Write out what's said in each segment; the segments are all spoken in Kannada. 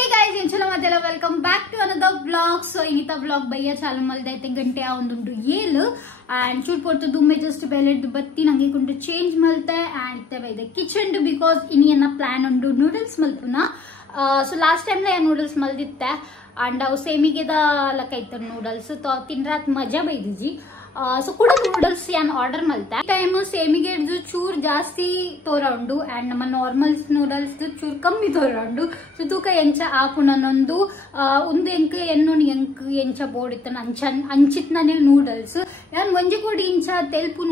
Hey guys, welcome back to another vlog. So inita vlog bhaiya chalu maldaite gante avundu yelu and shoot portu dumme just beled batti nange kunde change malte and itte by kitchen because ini enna plan undu noodles malpuna. So last time la noodles malditte and avu semige da lakaita noodles to tinrat maja baidiji. So kuda noodles yan order malta time semige jo chur ಜಾಸ್ತಿ ತೋರೌಂಡು and ನಮ್ಮ ನಾರ್ಮಲ್ noodles ಚೂರ್ ಕಮ್ಮಿ ತೋರೌಂಡು so ತೂಕ ಎಂಚ ಆಪುನನೊಂದು ಒಂದು ಎಂಕ ಎನ್ನೋನಿ ಎಂಚ ಬೋಡಿತ್ತ ಅಂಚಿತ್ನನೆ noodles ಯಾನ್ ಒಂಜಿ ಕೋಡಿ ಇಂಚ ತೆಲ್ಪು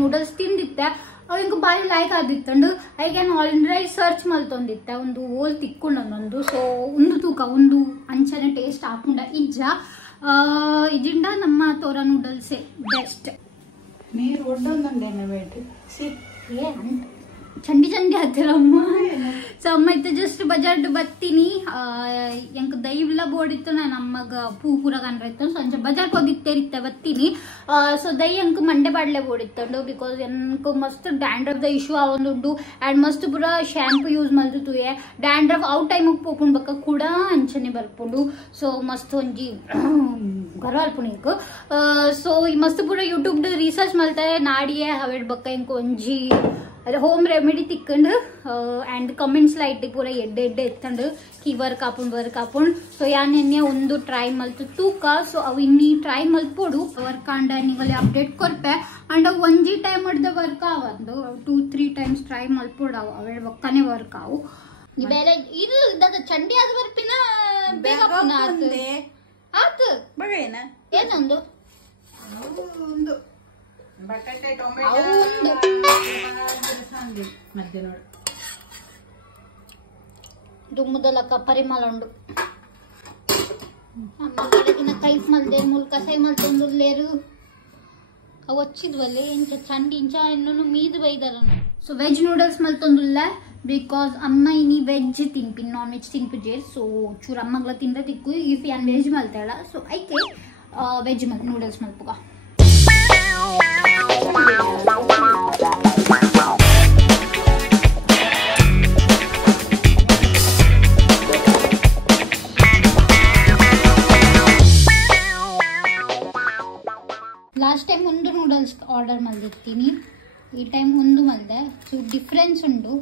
noodles ತಿಂದಿತ್ತೆ ಅವಳಿಗೆ ಬಾರಿ ಲೈಕ್ ಆದಿತ್ತಂಡು ಐ ಕ್ಯಾನ್ ಆಲ್ರೆಡಿ ಸರ್ಚ್ ಮಲ್ತೊಂದಿತ್ತೆ ಒಂದು ಓಲ್ ತಿಕ್ಕೊಂಡೊಂದು ಸೊ ಒಂದು ತೂಕ ಒಂದು ಅಂಚನೆ ಟೇಸ್ಟ್ ಆಪುಂಡ ಇಜ್ಜ ಇದಿಂಡ ನಮ್ಮ ತೋರ ನೂಡಲ್ಸ್ ಬೆಸ್ಟ್ ನೀರು ಒಡ್ಡೊಂದುಂಡೇನೆ ಬೇಟಿ ಚಂಡಿ ಹತ್ತಿರಮ್ಮ ಸೊ ಅಮ್ಮ ಇತ್ತು ಜಸ್ಟ್ ಬಜಾರ್ಡ್ ಬತ್ತೀನಿ ಎಂಕ್ ದೈವ್ಲ ಬೋಡಿತ್ತು ನಾನು ಅಮ್ಮಗ ಪೂರ ಕಂಡ್ರೈತು ಸಂಜೆ ಬಜಾರ್ಗೆ ಹೋದಿತ್ತೇರಿತ್ತೆ ಬತ್ತೀನಿ ಸೊ ದೈ ಎಂಕ್ ಮಂಡೆ ಬಾಡ್ಲೆ ಬೋಡಿತ್ತಂಡು ಬಿಕಾಸ್ ಎಂಕ್ ಮಸ್ತ್ ಡ್ಯಾಂಡ್ರಫ್ ದ ಇಶ್ಯೂ ಆವೊಂದುಂಡು ಆ್ಯಂಡ್ ಮಸ್ತ್ ಪೂರ ಶಾಂಪೂ ಯೂಸ್ ಮಲ್ತುತುವೆ ಡ್ಯಾಂಡ್ರಫ್ ಔ ಟೈಮಿಗೆ ಪೋಪುಂಡು ಬಕ್ಕ ಕೂಡ ಅಂಚನೆ ಬರ್ಪುಂಡು ಸೊ ಮಸ್ತ್ ಒಂಜಿ ಗರ್ವಾಲ್ಪುಣಿಕ್ ಸೊ ಈ ಮಸ್ತ್ ಪೂರ ಯೂಟ್ಯೂಬ್ ರಿಸರ್ಚ್ ಮಲ್ತಾರೆ ನಾಡಿಯೇ ಹವೆಡ್ ಬಕ್ಕ ಎಂಕ್ ಒಂಜಿ ಅದು ಹೋಮ್ ರೆಮಿಡಿ ತಿಕ್ಕೊಂಡು ಆ್ಯಂಡ್ ಕಮೆಂಟ್ಸ್ಲ ಇಟ್ಟು ಪೂರ ಎಡ್ಡೆ ಎತ್ತಂಡು ಕಿ ವರ್ಕ್ ಆಪುಂಡು ಸೊ ಯಾನೆನ್ನೆ ಒಂದು ಟ್ರೈ ಮಲ್ತು ತೂಕ ಸೊ ಅವು ಇನ್ನಿ ಟ್ರೈ ಮಲ್ಪೋಡು ವರ್ಕ್ ಆಂಡ ನಿಗಲ್ಲಿ ಅಪ್ಡೇಟ್ ಕೊರ್ಪೆ ಆ್ಯಂಡ್ ಅವು ಒಂಜಿ ಟೈಮ್ ಹಿಡ್ದು ವರ್ಕ್ ಆವಂದು 2-3 ಟೈಮ್ಸ್ ಟ್ರೈ ಮಲ್ಪೋಡು ಅವಳ ಒಕ್ಕನೆ ವರ್ಕ್ ಆವು ಬೇರೆ ಇದು ಚಂಡಿ ಆದ ಬರ್ಪಿನ ಬೇಗ ಆತು ಏನೊಂದು ಬಟಾಟೆ ಟೊಮೆಟೊ ಮಧ್ಯ ನೋಡಿ ದುಮ್ಮದಲಕ್ಕ ಪರಿಮಳ ಉಂಡು ಅಮ್ಮ ಕಡೆಗಿನ ಕೈಫ್ ಮಲ್ದೆ ಮುಲ್ಕ ಸೈ ಮಲ್ತೊಂದುಲ್ಲೇರು ಅವು వచ్చిದ್ವಲ್ಲೇ ಇಂಚ ಚಂಡಿ ಇಂಚ ಇನ್ನೊಂದು ಮೀದು ಬೈದಾರನು ಸೊ ವೆಜ್ ನೂಡಲ್ಸ್ ಮಲ್ತೊಂದುಲ್ಲ ಬಿಕಾಸ್ ಅಮ್ಮ ಇನಿ ವೆಜ್ ತಿನ್ಪಿ ನಾನ್ ವೆಜ್ ತಿನ್ಪಿಜೆ ಸೊ ಚೂರು ಅಮ್ಮಗ್ಲ ತಿಂದ ತಿಕ್ಕು ಇಫ್ ಯಾನ್ ವೆಜ್ ಮಲ್ತಾಳ ಸೊ ಐಕೆ ವೆಜ್ ನೂಡಲ್ಸ್ ಮಲ್ಪುಗ ಲಾಸ್ಟ್ ಟೈಮ್ ಒಂದು ನೂಡಲ್ಸ್ ಆರ್ಡರ್ ಮಲ್ದಿರ್ತೀನಿ ಈ ಟೈಮ್ ಒಂದು ಮಲ್ದೆ ಸೊ ಡಿಫ್ರೆನ್ಸ್ ಉಂಡು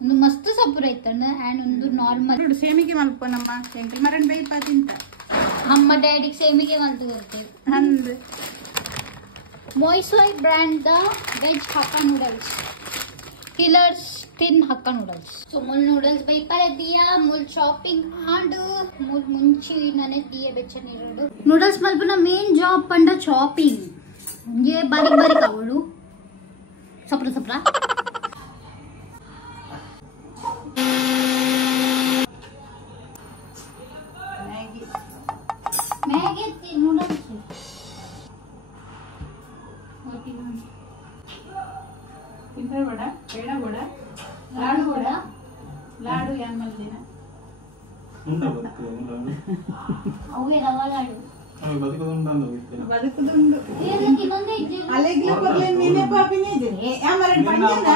ಒಂದು ಮಸ್ತ್ ಸಪುರ ಇತ್ತಂಡ ಆ್ಯಂಡ್ ಒಂದು ನಾರ್ಮಲ್ ಸೇಮಿಗೆ ಮಲ್ಪ ನಮ್ಮ ಎಂಕಲ್ ಮರಣ ಬೇಯ್ಪ ತಿಂತ ಅಮ್ಮ ಡ್ಯಾಡಿಗೆ ಸೇಮಿಗೆ ಮಲ್ತು ಬರ್ತೇವೆ ಅಂದು ಮೊಯ್ಸೋಯ್ brand the veg hakka noodles ಕಿಲರ್ಸ್ ತಿನ್ ಹಕ್ಕ ನೂಡಲ್ಸ್ ಸೊ ಮುಲ್ ನೂಡಲ್ಸ್ ಬೈಪರ ದಿಯಾ ಮುಲ್ ಶಾಪಿಂಗ್ ಆಂಡು ಮುಲ್ ಮುಂಚಿ ನನೆ ದಿಯೆ ಬೆಚ್ಚ ನೀರೋಡು ನೂಡಲ್ಸ್ ಮಲ್ಪನ ಮೇನ್ ಜಾಬ್ ಪಂಡ ಶಾಪಿಂಗ್ ये बारीक आवडू सपरा मैगी नूडल्स ತಿಂತಾರೆ ವಡ ಬೇಡ ವಡ ಲಾಡು ಯಾನ್ ಮಲ್ದಿನ ಅವೇ ರವಾ ಲಾಡು ಬದುಕುದುಂಡು ಅಲೆಗ್ಲ ಬರ್ಲೆ ನೀನೆ ಪಾಪಿನೇ ಇದ್ದೀನಿ ಯಾಮರನ್ ಪಂಜನ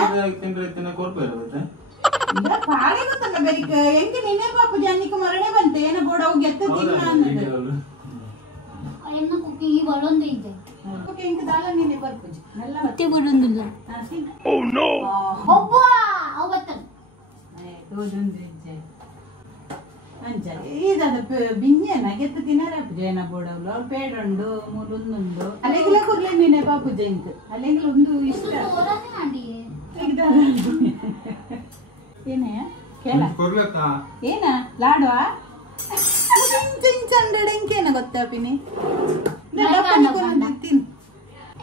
ಪಾಳೆ ಗೊತ್ತಲ್ಲ ಬರಿಕ ಹೆಂಗೆ ನೀನೆ ಪಾಪ ಜಾನಿಕ ಮರಣೆ ಬಂತೆ ಏನ ಬೋಡವು ಗೆತ್ತ ತಿನ್ನ ಅನ್ನದು ಎನ್ನ ಕುಕಿಂಗ್ ಬಲೊಂದು ಇದೆ ಓಕೆ ಇಂಕ ದಾಲ ನೀನೆ ಬರ್ಪುಜಿ ಎಲ್ಲ ಮತ್ತೆ ಬಲೊಂದಿಲ್ಲ ಓ ನೋ ಒಬ್ಬ ಅವತ್ತನ್ ತೋಜುಂದ್ರಿ ಅಂಚನೆ ಇದದ ಬಿಂಜೆನ ಗೆತ್ತ ತಿನ್ನರ ಜೇನ ಬೋಡವ್ಲು ಪೇಡುಂಡು ಮುಲುಂದುಂಡು ಅಲೆಗ್ಲ ಕುರ್ಲೆ ಮೀನೆ ಪಾಪು ಜೈಂತ್ ಅಲೆಗ್ಲ ಒಂದು ಇಷ್ಟ ಏನೇ ಕೇಳ ಏನ ಲಾಡುವ ಇಂಚಂಡೇನ ಗೊತ್ತಾ ಪಿನಿ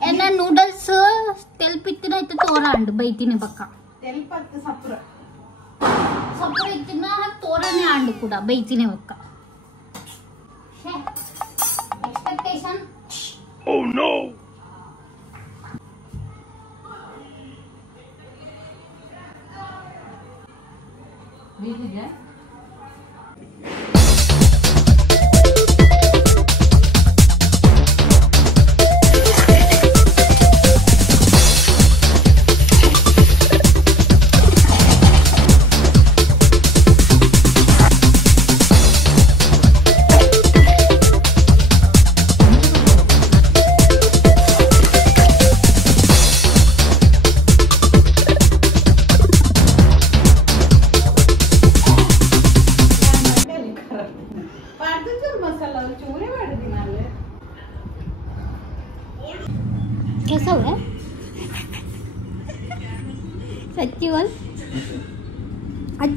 ಎನ್ನ ನೂಡಲ್ಸ್ ತೆಲ್ಪಿತ್ತಿನ ಐತೆ ತೋರಾಂಡು ಬೈತೀನಿ ಬಕ್ಕ ತೆಲ್ಪತ್ತು ಸಪ್ರ ಇತ್ತಿನ ತೋರನೆ ಆಂಡು ಕೂಡ ಬೈತೀನಿ ಬಕ್ಕ ಎಕ್ಸ್ಪೆಕ್ಟೇಷನ್ ಓ ನೋ ಬೀದಿಗೆ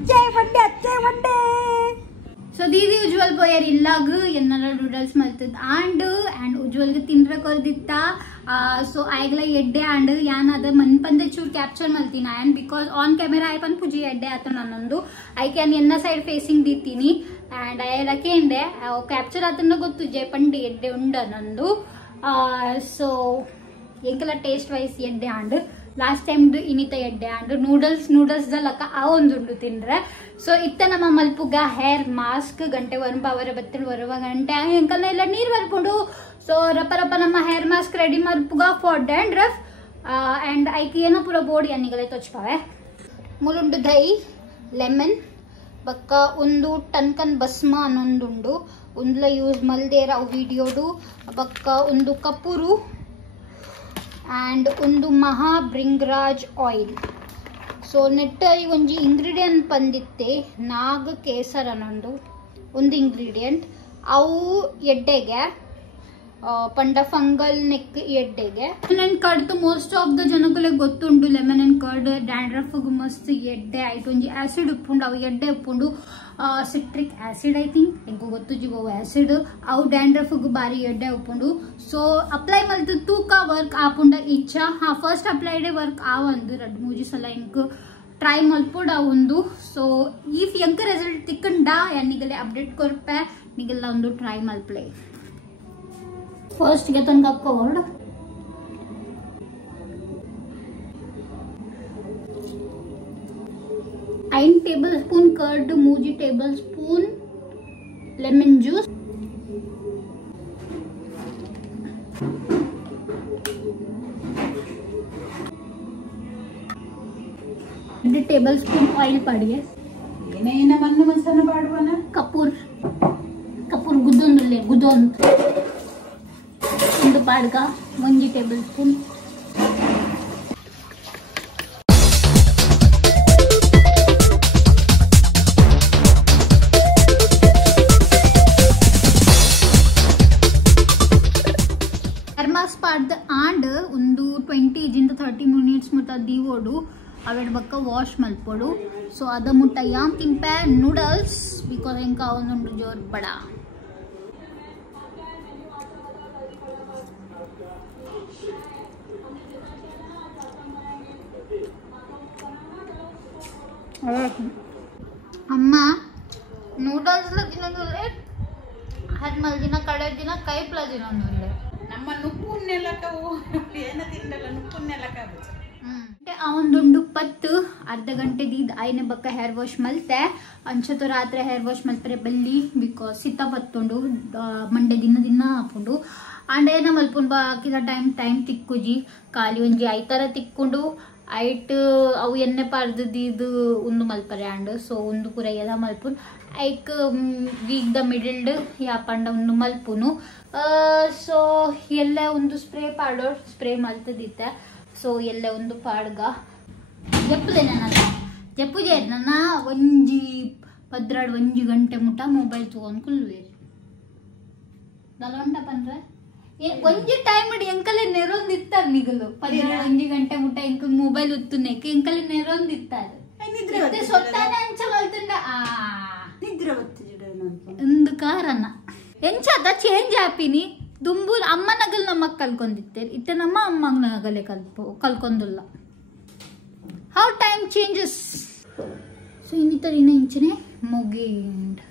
ಅಚ್ಚೆ ಸೊ ದೀದಿ ಉಜ್ವಲ್ ಪೋಯರ್ ಇಲ್ಲಾಗ ಎನ್ನರ ನೂಡಲ್ಸ್ ಮಲ್ತದ ಆಂಡ್ ಉಜ್ವಲ್ಗೆ ತಿನ್ರ ಕೊರ್ದಿತ್ತ ಸೊ ಆಯ್ಗಲ ಎಡ್ಡೆ ಆಂಡ್ ಯಾನ್ ಅದ ಮನ್ಪಂದ ಚೂರ್ ಕ್ಯಾಪ್ಚರ್ ಮಲ್ತೀನಿ ಆ್ಯಂಡ್ ಬಿಕಾಸ್ ಆನ್ ಕ್ಯಾಮೆರಾ ಆಯ್ಪನ್ ಪುಜಿ ಎಡ್ಡೆ ಆತ ನನ್ನೊಂದು ಐಕೆ ನಾನು ಎನ್ನ ಸೈಡ್ ಫೇಸಿಂಗ್ ದೀತೀನಿ ಆ್ಯಂಡ್ ಅಯ್ಯಲಕ್ಕೆ ಎಂಡೆ ಕ್ಯಾಪ್ಚರ್ ಆತನ ಗೊತ್ತು ಜಯಪಂಡಿ ಎಡ್ಡೆ ಉಂಡ ನಂದು ಸೊ ಎಂಕೆಲ್ಲ ಟೇಸ್ಟ್ ವೈಸ್ ಎಡ್ಡೆ ಆಂಡ್ ಲಾಸ್ಟ್ ಟೈಮ್ ಇನಿತ ಎಡ್ಡೆ ಆಂಡ್ ನೂಡಲ್ಸ್ ಲಕ್ಕ ಆ ಒಂದುಂಡು ತಿಂದ್ರೆ ಸೊ ಇತ್ತ ನಮ್ಮ ಮಲ್ಪುಗ ಹೇರ್ ಮಾಸ್ಕ್ ಗಂಟೆ ಅವರ ಬತ್ತಲು ಬರುವ ಗಂಟೆ ಎಂಕಲ್ನ ಎಲ್ಲ ನೀರು ಬರ್ಕೊಂಡು ಸೊ ರಪ್ಪ ನಮ್ಮ ಹೇರ್ ಮಾಸ್ಕ್ ರೆಡಿ ಮಲ್ಪುಗ ಫಾರ್ ಡ್ಯಾಂಡ್ರಫ್ ಆ್ಯಂಡ್ ಐಕೆ ಏನೋ ಪೂರ ಬೋಡಿ ಅನ್ನಿಗಲೇ ತೊಚ್ಪಾವೆ ಮುಲುಂಡು ದೈ ಲೆಮನ್ ಬಕ್ಕ ಒಂದು ಟನ್ಕನ್ ಭಸ್ಮ ಅನ್ನೊಂದುಂಡು ಒಂದ್ಲ ಯೂಸ್ ಮಲ್ದೇರ ಅವು ವಿಡಿಯೋಡು ಬಕ್ಕ ಒಂದು ಕಪೂರು ಆ್ಯಂಡ್ ಒಂದು ಮಹಾ ಬ್ರಿಂಗ್ರಾಜ್ ಆಯಿಲ್ ಸೊ ನೆಟ್ಟರಿ ಒಂಜಿ ಇಂಗ್ರೀಡಿಯೆಂಟ್ ಬಂದಿತ್ತೆ ನಾಗ ಕೇಸರ್ ಅನ್ನೊಂದು ಒಂದು ಇಂಗ್ರೀಡಿಯೆಂಟ್ ಅವು ಎಡ್ಡೆಗೆ ಪಂಡ ಫಂಗಲ್ ನೆಕ್ ಎಡ್ಡೆಗೆ lemon and curd most of the ಜನಗಳಿಗೆ ಗೊತ್ತುಂಟು ಲೆಮನ್ ಅಂಡ್ ಕರ್ಡ್ ಡ್ಯಾಂಡ್ರಫ್ ಮಸ್ತ್ ಎಡ್ಡೆ ಆಯ್ತು ಒಂಜಿ ಆಸಿಡ್ ಉಪ್ಪುಂಡು ಅವು ಎಡ್ಡೆ ಉಪ್ಪುಂಡು ಸಿಟ್ರಿಕ್ ಆಸಿಡ್ ಐ ಥಿಂಕ್ ಎಂಗೂ ಗೊತ್ತು ಜಿಗೋ ಆಸಿಡ್ ಅವು ಡ್ಯಾಂಡ್ರಫ್ ಬಾರಿ ಎಡ್ಡೆ ಉಪ್ಪುಂಡು ಸೊ ಅಪ್ಲೈ ಮಲ್ತು ತೂಕ ವರ್ಕ್ ಆಪುಂಡ ಇಚ್ಛ ಫಸ್ಟ್ ಅಪ್ಲೈಡೆ ವರ್ಕ್ ಆವಂದು 2-3 ಸಲ ಎಂಕ್ ಟ್ರೈ ಮಲ್ಪುಡ ಒಂದು ಸೊ ಈಫ್ ಎಂಕ ರಿಸಲ್ಟ್ ತಿಕ್ಕಂಡ ನಿಗಲೆ ಅಪ್ಡೇಟ್ ಕೊರ್ಪೆ ನಿಗೆಲ್ಲ ಒಂದು ಟ್ರೈ ಮಲ್ಪ್ಲೆ ಫಸ್ಟ್ ಗೆ ತನಕ covered 9 tablespoon curd, 3 tablespoon lemon juice, 1 tablespoon oil ಪಡಿಗೆ ಏನೇನ ಮಣ್ಣು ಮಸಾಲ ಪಾಡುವನ ಕಪೂರ್ ಗುದ್ದೊಂದುಲ್ಲೆ ಗುದ್ದೊಂದು ಒಂದು ಪಾಡ್ಗ 1 tablespoon ಪಾಡ್ದ ಆಂಡ್ ಒಂದು 20-30 minutes ಮುಟ್ಟ ದೀವೋಡು ಅವೆಡ್ ಬಕ್ಕ ವಾಶ್ ಮಲ್ಪೋಡು ಸೊ ಅದ ಮುಟ್ಟ ಯಾಮ್ ತಿಂಪೆ ನೂಡಲ್ಸ್ ಬಿಕಾಸ್ ಎಂಕ ಒಂದೊಂದು ಜೋರ್ ಬಡ ಅಮ್ಮ ನೂಡಲ್ಸ್ ತಿನ್ನೋದ್ರೆ ಹರ್ಮಲ್ ದಿನ ಕಡೆ ದಿನ ಕೈಪ್ಲ ತಿನ್ನೋದು ನಮ್ಮ ನುಪ್ಪುನ್ನೆಲ್ಲಕವು ಏನ ತಿಂಡಲ್ಲ ನುಪ್ಪುನ್ನೆಲ್ಲಕ ಅವೊಂದುಂಡು ಪತ್ತು ಅರ್ಧ ಗಂಟೆ ದೀದ್ ಐನೆ ಬಕ್ಕ ಹೇರ್ ವಾಶ್ ಮಲ್ತೆ ಅಂಚತು ರಾತ್ರಿ ಹೇರ್ ವಾಶ್ ಮಲ್ಪರೆ ಬಲ್ಲಿ ಬಿಕಾಸ್ ಸಿತ್ತ ಬತ್ತುಂಡು ಮಂಡೆ ದಿನ ಹಾಪುಂಡು ಅಂಡ್ ಏನ ಮಲ್ಪುಂಡು ಬಾಕಿದ ಟೈಮ್ ತಿಕ್ಕುಜಿ ಖಾಲಿ ಒಂಜಿ ಐತರ ತಿಕ್ಕೊಂಡು ಐಟ್ ಅವು ಎಣ್ಣೆ ಪಾರ್ದು ಒಂದು ಮಲ್ಪರೆ ಅಂಡ್ ಸೊ ಒಂದು ಪೂರ ಎದ ಮಲ್ಪುನ್ ಐಕ್ ವೀಕ್ ದ ಮಿಡಲ್ಡ್ ಯಾಪಂಡ ಒಂದು ಮಲ್ಪುನು ಸೊ ಎಲ್ಲ ಒಂದು ಸ್ಪ್ರೇ ಪಾಡೋರ್ ಸ್ಪ್ರೇ ಮಲ್ತದಿತ್ತೆ ಸೊ ಎಲ್ಲ ಒಂದು ಪಾಡ್ಗ ಜಪ್ಪುದೆ ಜಪ್ಪುಜೆ ನನ್ನ ಒಂಜಿ 11 ಗಂಟೆ ಮುಟ್ಟ ಮೊಬೈಲ್ ತಗೊಂಡು ಕುಲ್ವೇರಿ ನಲ್ವಂಟ ಪಂದ್ರೆ ಒಂಜಿ ಟೈಮ್ ಇಡಿ ಎಂಕಲೆ ನೆರೊಂದಿತ್ತ ನಿಗಲು 11 ಗಂಟೆ ಮುಟ್ಟ ಎಂಕ ಮೊಬೈಲ್ ಉತ್ತುನೇಕ ಎಂಕಲೆ ನೆರೊಂದಿತ್ತ ಸೊತ್ತಾನೆ ಅಂಚ ಮಲ್ತುಂಡ ನಿದ್ರೆ ಬತ್ತು ಒಂದು ಕಾರಣ ಎಂಚಾದ ಚೇಂಜ್ ಆಪಿನಿ ದುಂಬು ಅಮ್ಮನಗಲ್ ನಮ್ಮಗ್ ಕಲ್ಕೊಂಡಿತ್ತೇರಿ ಇತ್ತೆ ನಮ್ಮ ಅಮ್ಮನಗಲೆ ಕಲ್ಕೊಂದಿಲ್ಲ ಹೌ ಟೈಮ್ ಚೇಂಜಸ್ ಸೊ ಇನ್ನಿತರ ಇಂಚನೆ ಮುಗಿಂಡ್